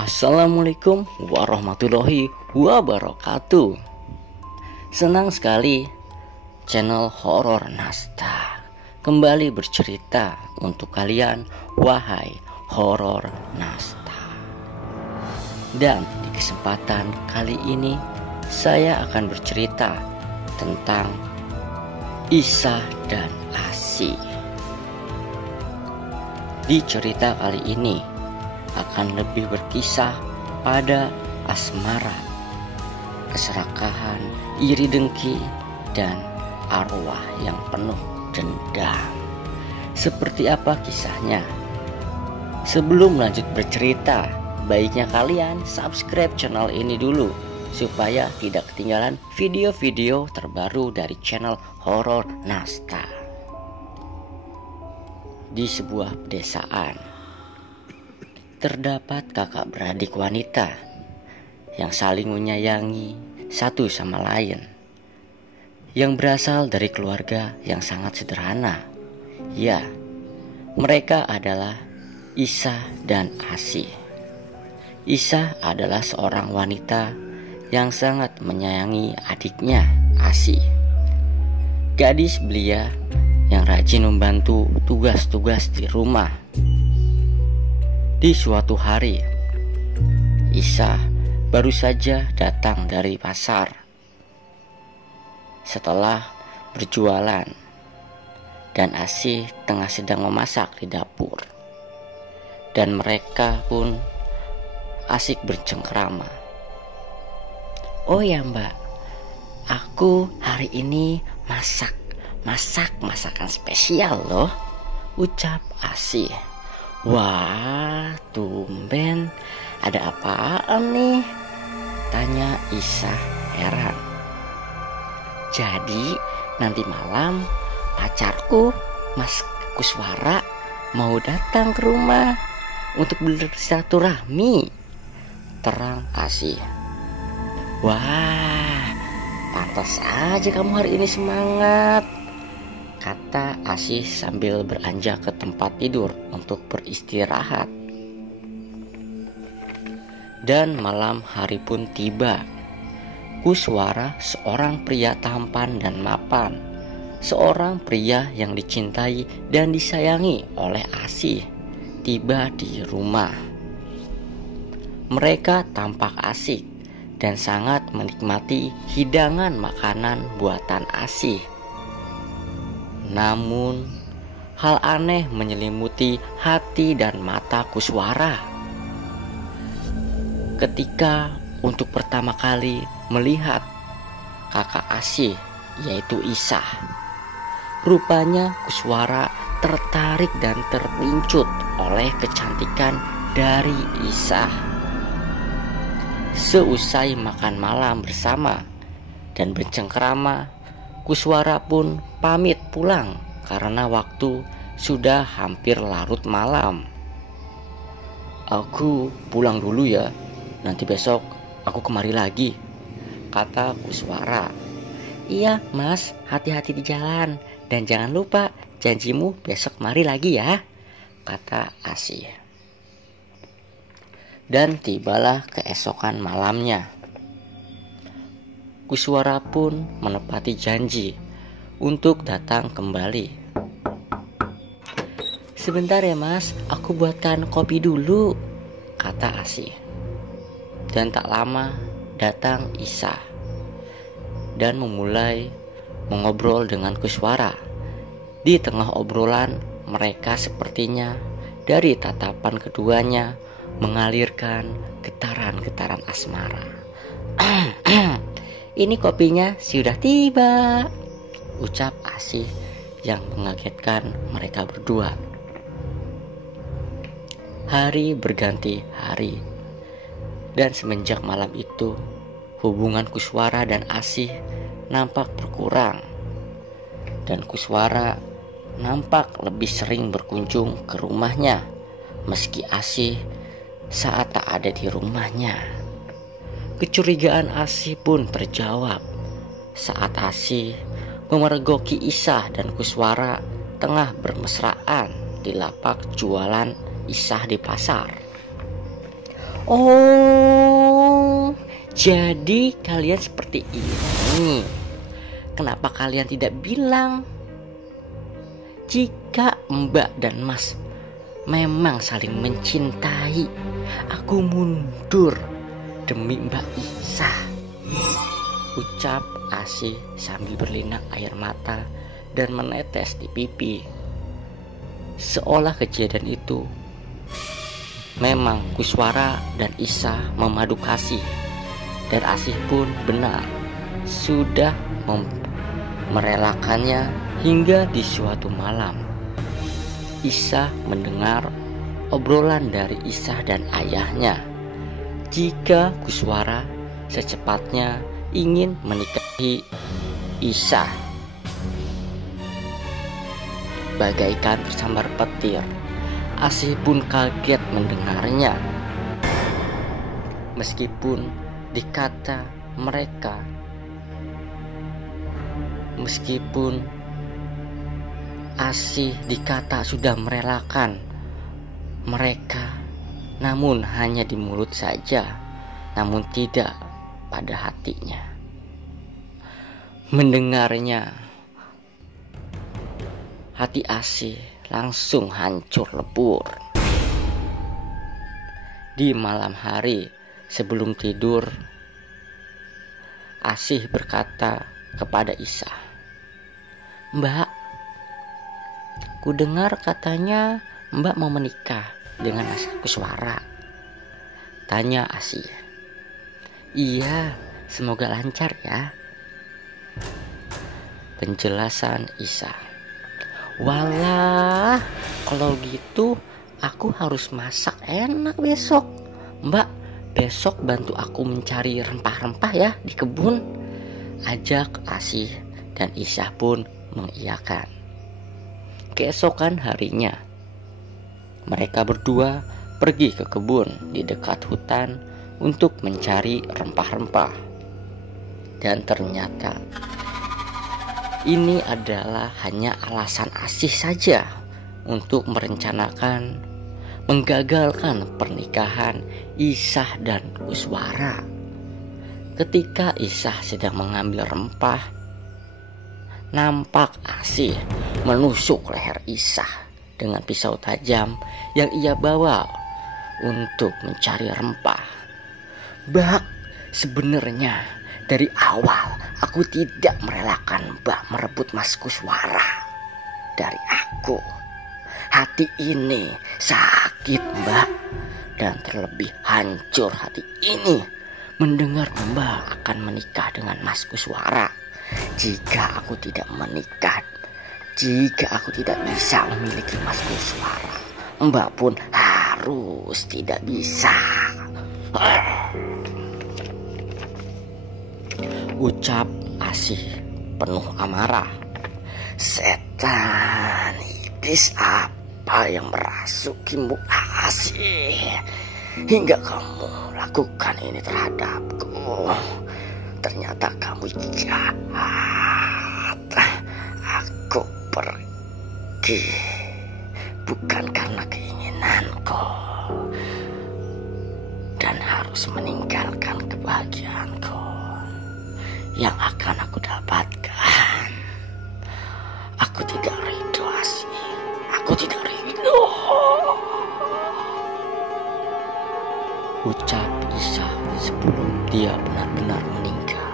Assalamualaikum warahmatullahi wabarakatuh. Senang sekali channel Horor Nasta kembali bercerita untuk kalian, wahai Horor Nasta. Dan di kesempatan kali ini saya akan bercerita tentang Isah dan Asih. Di cerita kali ini akan lebih berkisah pada asmara, keserakahan, iri dengki, dan arwah yang penuh dendam. Seperti apa kisahnya? Sebelum lanjut bercerita, baiknya kalian subscribe channel ini dulu supaya tidak ketinggalan video-video terbaru dari channel Horor Nasta. Di sebuah pedesaan terdapat kakak beradik wanita yang saling menyayangi satu sama lain, yang berasal dari keluarga yang sangat sederhana. Ya, mereka adalah Isah dan Asih. Isah adalah seorang wanita yang sangat menyayangi adiknya Asih. Gadis belia yang rajin membantu tugas-tugas di rumah. Di suatu hari, Isah baru saja datang dari pasar setelah berjualan, dan Asih tengah sedang memasak di dapur. Dan mereka pun asik bercengkrama. "Oh ya mbak, aku hari ini masak masakan spesial loh," ucap Asih. "Wah, tumben, ada apaan nih?" tanya Isah heran. "Jadi nanti malam pacarku Mas Kuswara mau datang ke rumah untuk bersilaturahmi," terang Asih. "Wah, pantas aja kamu hari ini semangat," kata Asih sambil beranjak ke tempat tidur untuk beristirahat. Dan malam hari pun tiba. Kuswara, seorang pria tampan dan mapan, seorang pria yang dicintai dan disayangi oleh Asih, tiba di rumah. Mereka tampak asik dan sangat menikmati hidangan makanan buatan Asih. Namun, hal aneh menyelimuti hati dan mata Kuswara ketika untuk pertama kali melihat kakak Asih, yaitu Isah. Rupanya Kuswara tertarik dan terpincut oleh kecantikan dari Isah. Seusai makan malam bersama dan bercengkrama, Kuswara pun pamit pulang karena waktu sudah hampir larut malam. "Aku pulang dulu ya, nanti besok aku kemari lagi," kata Kuswara. "Iya mas, hati-hati di jalan dan jangan lupa janjimu besok mari lagi ya," kata Asih. Dan tibalah keesokan malamnya. Kuswara pun menepati janji untuk datang kembali. "Sebentar ya mas, aku buatkan kopi dulu," kata Asih. Dan tak lama datang Isah dan memulai mengobrol dengan Kuswara. Di tengah obrolan mereka sepertinya dari tatapan keduanya mengalirkan getaran-getaran asmara. "Ini kopinya sudah tiba," ucap Asih yang mengagetkan mereka berdua. Hari berganti hari, dan semenjak malam itu hubungan Kuswara dan Asih nampak berkurang, dan Kuswara nampak lebih sering berkunjung ke rumahnya meski Asih saat tak ada di rumahnya. Kecurigaan Asih pun terjawab saat Asih memergoki Isah dan Kuswara tengah bermesraan di lapak jualan Isah di pasar. Oh, jadi kalian seperti ini. Kenapa kalian tidak bilang? Jika Mbak dan Mas memang saling mencintai, aku mundur demi Mbak Isa, ucap Asih sambil berlinang air mata dan menetes di pipi. Seolah kejadian itu memang Kuswara dan Isa memadu kasih, dan Asih pun benar sudah merelakannya. Hingga di suatu malam, Isa mendengar obrolan dari Isa dan ayahnya jika Kuswara secepatnya ingin menikahi Isa. Bagaikan tersambar petir, Asih pun kaget mendengarnya. Meskipun dikata mereka, Asih dikata sudah merelakan mereka, namun hanya di mulut saja, namun tidak pada hatinya. Mendengarnya, hati Asih langsung hancur lebur. Di malam hari sebelum tidur, Asih berkata kepada Isa, "Mbak, ku dengar katanya Mbak mau menikah dengan Mas Kuswara." Tanya Asih. "Iya, semoga lancar ya," penjelasan Isa. "Walah, kalau gitu aku harus masak enak besok. Mbak, besok bantu aku mencari rempah-rempah ya di kebun," ajak Asih, dan Isa pun mengiyakan. Keesokan harinya, mereka berdua pergi ke kebun di dekat hutan untuk mencari rempah-rempah. Dan ternyata ini adalah hanya alasan Asih saja untuk merencanakan menggagalkan pernikahan Isah dan Kuswara. Ketika Isah sedang mengambil rempah, nampak Asih menusuk leher Isah dengan pisau tajam yang ia bawa untuk mencari rempah. "Mbak, sebenarnya dari awal aku tidak merelakan Mbak merebut Mas Kuswara dari aku. Hati ini sakit, Mbak, dan terlebih hancur hati ini mendengar Mbak akan menikah dengan Mas Kuswara. Jika aku tidak menikah, jika aku tidak bisa memiliki Mas Kuswara, Mbak pun harus tidak bisa," ucap Asih penuh amarah. "Setan, iblis apa yang merasukimu, Asih, hingga kamu lakukan ini terhadapku? Ternyata kamu jahat. Aku pergi bukan karena keinginanku dan harus meninggalkan kebahagiaanku yang akan aku dapatkan. Aku tidak ridho, Asih. Aku tidak ridho," ucap Isa sebelum dia benar-benar meninggal.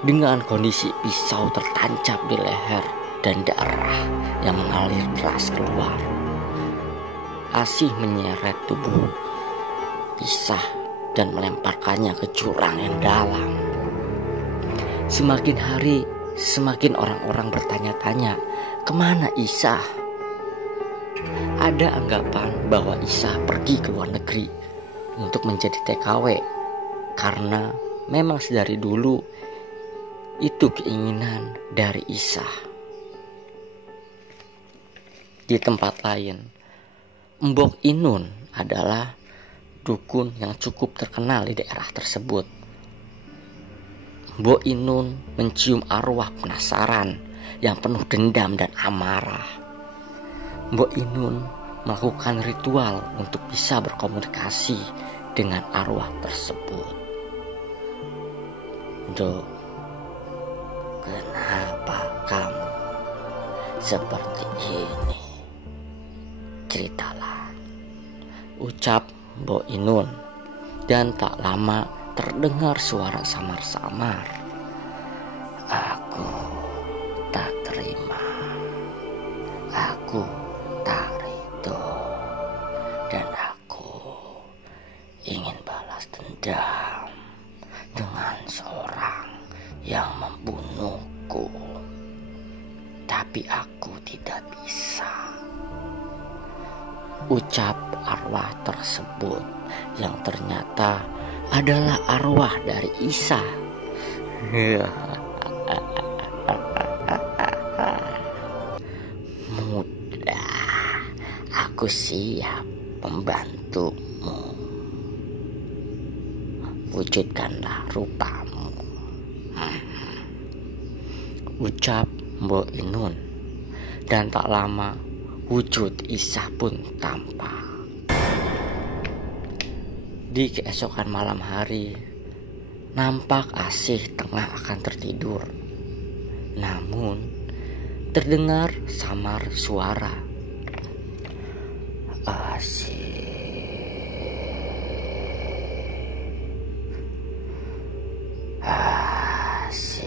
Dengan kondisi pisau tertancap di leher dan darah yang mengalir deras keluar, Asih menyeret tubuh Isa dan melemparkannya ke jurang yang dalam. Semakin hari, semakin orang-orang bertanya-tanya, kemana Isa? Ada anggapan bahwa Isa pergi ke luar negeri untuk menjadi TKW, karena memang sedari dulu itu keinginan dari Isa. Di tempat lain, Mbok Inun adalah dukun yang cukup terkenal di daerah tersebut. Mbok Inun mencium arwah penasaran yang penuh dendam dan amarah. Mbok Inun melakukan ritual untuk bisa berkomunikasi dengan arwah tersebut. Dok, kenapa kamu seperti ini? Ceritalah, ucap Mbok Inun. Dan tak lama terdengar suara samar-samar. Aku tak terima, aku tak ridho, dan aku ingin balas dendam dengan seorang yang membunuhku. Tapi aku tidak bisa, ucap arwah tersebut, yang ternyata adalah arwah dari Isa. Mudah, aku siap membantumu. Wujudkanlah rupamu, ucap Mbok Inun. Dan tak lama wujud Isa pun tampak. Di keesokan malam hari, nampak Asih tengah akan tertidur. Namun terdengar samar suara. Asih, Asih,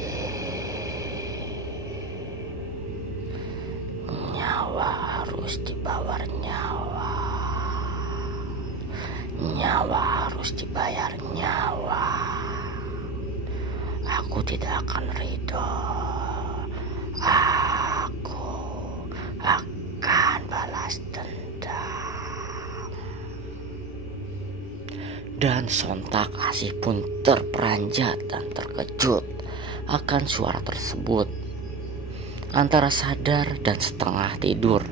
nyawa harus dibayar nyawa. Nyawa harus dibayar nyawa. Aku tidak akan ridho. Aku akan balas dendam. Dan sontak Asih pun terperanjat dan terkejut akan suara tersebut, antara sadar dan setengah tidur.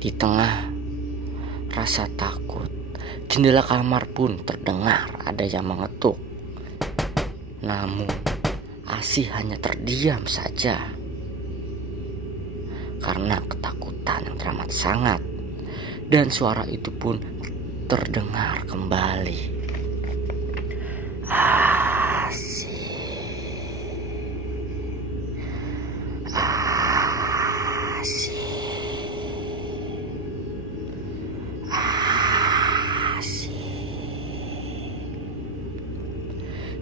Di tengah rasa takut, jendela kamar pun terdengar ada yang mengetuk. Namun Asih hanya terdiam saja karena ketakutan yang teramat sangat. Dan suara itu pun terdengar kembali. Asih, Asih,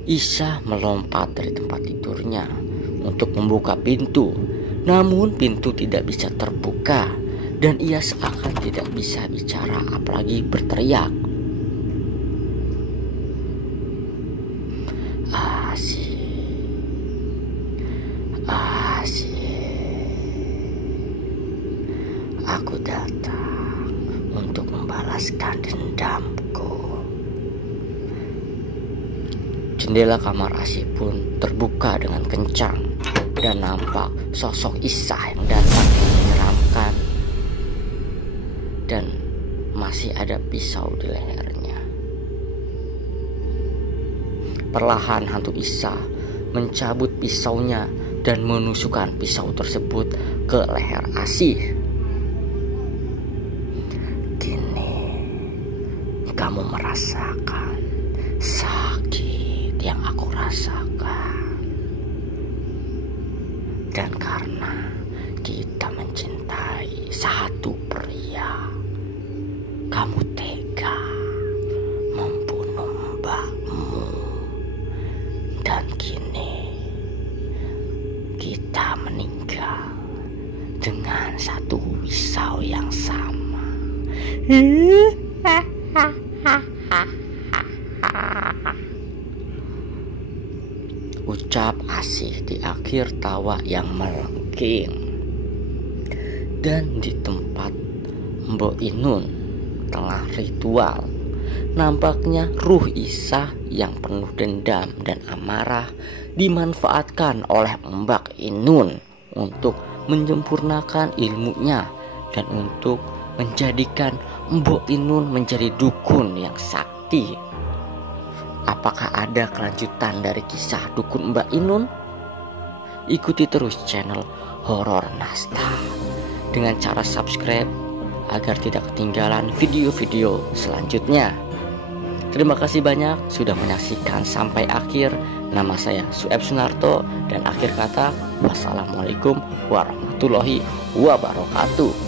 Isa melompat dari tempat tidurnya untuk membuka pintu. Namun pintu tidak bisa terbuka dan ia seakan tidak bisa bicara apalagi berteriak. Asih, Asih, aku datang untuk membalaskan dendamku. Jendela kamar Asih pun terbuka dengan kencang dan nampak sosok Isa yang datang menyeramkan, dan masih ada pisau di lehernya. Perlahan hantu Isa mencabut pisaunya dan menusukkan pisau tersebut ke leher Asih. Kini kamu merasakan sakit yang aku rasakan. Dan karena kita mencintai satu pria, kamu tega membunuh mbakmu. Dan kini kita meninggal dengan satu pisau yang sama. Ucap Asih di akhir tawa yang melengking. Dan di tempat Mbok Inun tengah ritual, nampaknya ruh Isa yang penuh dendam dan amarah dimanfaatkan oleh Mbak Inun untuk menyempurnakan ilmunya dan untuk menjadikan Mbok Inun menjadi dukun yang sakti. Apakah ada kelanjutan dari kisah dukun Mbak Inun? Ikuti terus channel Horor Nasta dengan cara subscribe agar tidak ketinggalan video-video selanjutnya. Terima kasih banyak sudah menyaksikan sampai akhir. Nama saya Sueb Sunarto dan akhir kata wassalamualaikum warahmatullahi wabarakatuh.